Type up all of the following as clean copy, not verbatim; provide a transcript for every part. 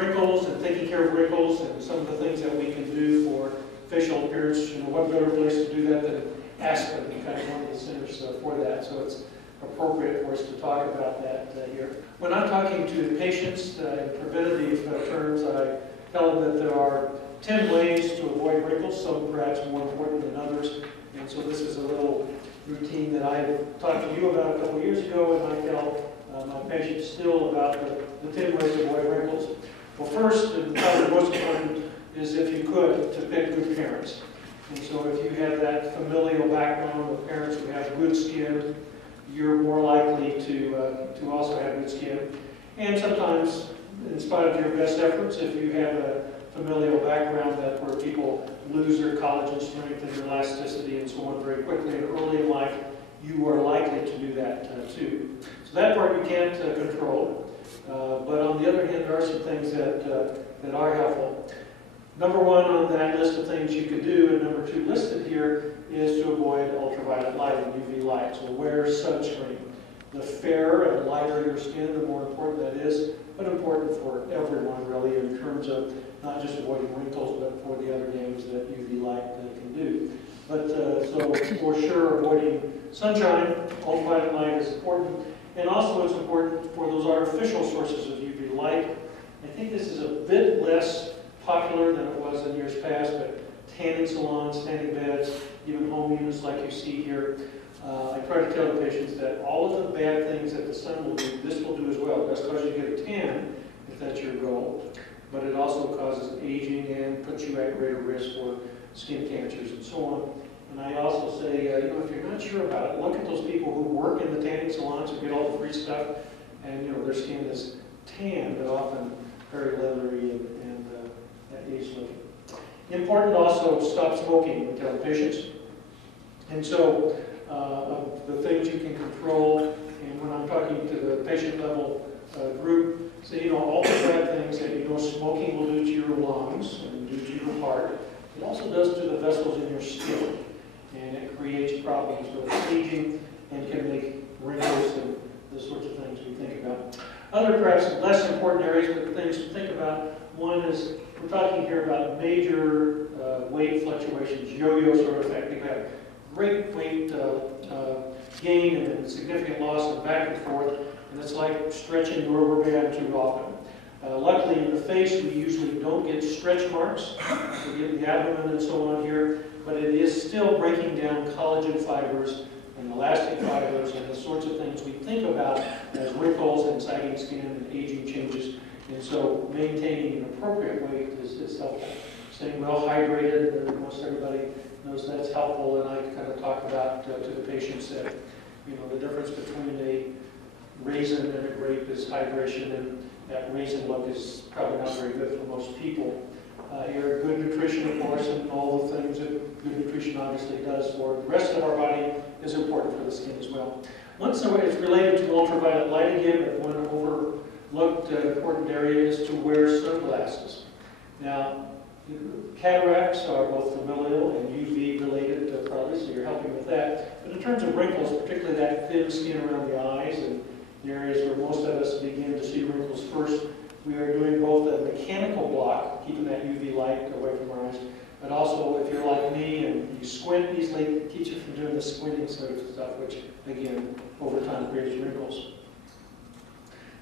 wrinkles and taking care of wrinkles and some of the things that we can do for facial appearance. You know, what better place to do that than Aspen, kind of one of the centers for that. So it's appropriate for us to talk about that here. When I'm talking to patients in preventative terms, I tell them that there are 10 ways to avoid wrinkles, some perhaps more important than others. And so this is a little routine that I talked to you about a couple years ago, and I tell my patients still about the 10 ways to avoid wrinkles. Well, first, and probably most important, is if you could, to pick good parents. And so if you have that familial background of parents who have good skin, you're more likely to also have good skin. And sometimes, in spite of your best efforts, if you have a familial background that where people lose their collagen strength and their elasticity and so on very quickly and early in life, you are likely to do that too. So that part you can't control. But on the other hand, there are some things that are helpful. Number one on that list of things you could do, and number two listed here, is to avoid ultraviolet light and UV light. So wear sunscreen. The fairer and lighter your skin, the more important that is, but important for everyone really in terms of not just avoiding wrinkles, but for the other damage that UV light can do. But so for sure, avoiding sunshine, ultraviolet light is important, and also it's important for those artificial sources of UV light. I think this is a bit less popular than it was in years past, but tanning salons, tanning beds, even home units like you see here. I try to tell the patients that all of the bad things that the sun will do, this will do as well. That's cause you get a tan, if that's your goal, but it also causes aging and puts you at greater risk for skin cancers and so on. And I also say, you know, if you're not sure about it, look at those people who work in the tanning salons who get all the free stuff, and you know their skin is tan, but often very leathery and age looking. Important also, stop smoking, we tell patients. And so, the things you can control, and when I'm talking to the patient level group, say, you know, all the bad things that you know smoking will do to your lungs and do to your heart, it also does to the vessels in your skin. And it creates problems with aging and can make wrinkles and the sorts of things we think about. Other perhaps less important areas, but things to think about. One is, we're talking here about major weight fluctuations, yo-yo sort of effect. People have great weight gain and significant loss and back and forth, and it's like stretching the rubber band too often. Luckily in the face, we usually don't get stretch marks. We get the abdomen and so on here, but it is still breaking down collagen fibers and elastic fibers and the sorts of things we think about as wrinkles and sagging skin and aging changes. And so maintaining an appropriate weight is helpful. Staying well hydrated, most everybody knows that's helpful, and I kind of talk about to the patients that, you know, the difference between a raisin and a grape is hydration, and that raisin look is probably not very good for most people. Here, good nutrition, of course, and all the things that good nutrition obviously does for the rest of our body is important for the skin as well. Once it's related to ultraviolet light again, but one overlooked important area is to wear sunglasses. Now, cataracts are both familial and UV related probably, so you're helping with that. But in terms of wrinkles, particularly that thin skin around the eyes and the areas where most of us begin to see wrinkles first, we are doing both a mechanical block, keeping that UV light away from our eyes, but also if you're like me and you squint easily, it keeps you from doing the squinting sort of stuff, which again, over time creates wrinkles.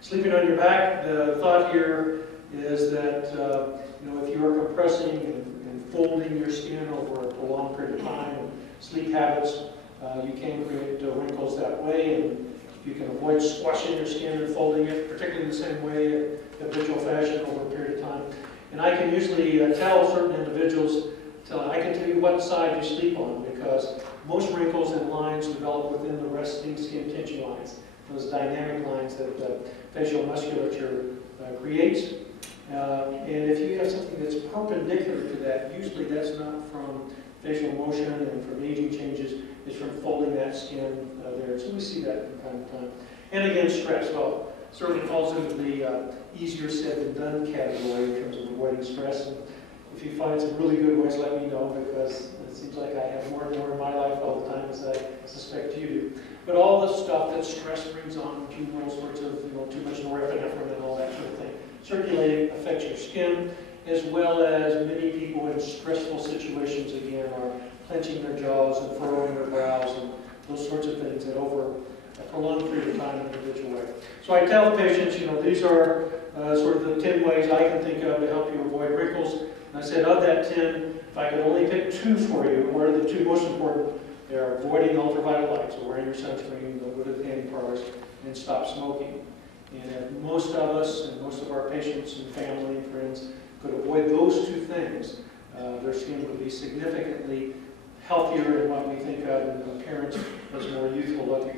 Sleeping on your back, the thought here is that you know, if you are compressing and folding your skin over a prolonged period of time, and sleep habits, you can create wrinkles that way. And if you can avoid squashing your skin and folding it, particularly the same way in habitual fashion over a period of time. And I can usually tell certain individuals, I can tell you what side you sleep on, because most wrinkles and lines develop within the resting skin tension lines, those dynamic lines that the facial musculature creates. And if you have something that's perpendicular to that, usually that's not from facial motion and from aging changes, it's from folding that skin there. So we see that from time to time. And again, stress, well, certainly falls into the easier said than done category in terms of avoiding stress. And if you find some really good ways, let me know, because it seems like I have more and more in my life all the time, as I suspect you do. But all the stuff that stress brings on, all sorts of, you know, too much norepinephrine and all that sort of thing, circulating affects your skin, as well as many people in stressful situations, again, are clenching their jaws and furrowing their brows and those sorts of things that over a prolonged period of time in an individual way. So I tell patients, these are sort of the 10 ways I can think of to help you avoid wrinkles. And I said, of that 10, if I could only pick 2 for you, what are the 2 most important? They're avoiding ultraviolet light, so wearing your sunscreen, don't go to the tanning parlors, and stop smoking. And if most of us and most of our patients and family and friends could avoid those 2 things, their skin would be significantly healthier in what we think of in appearance as more youthful looking.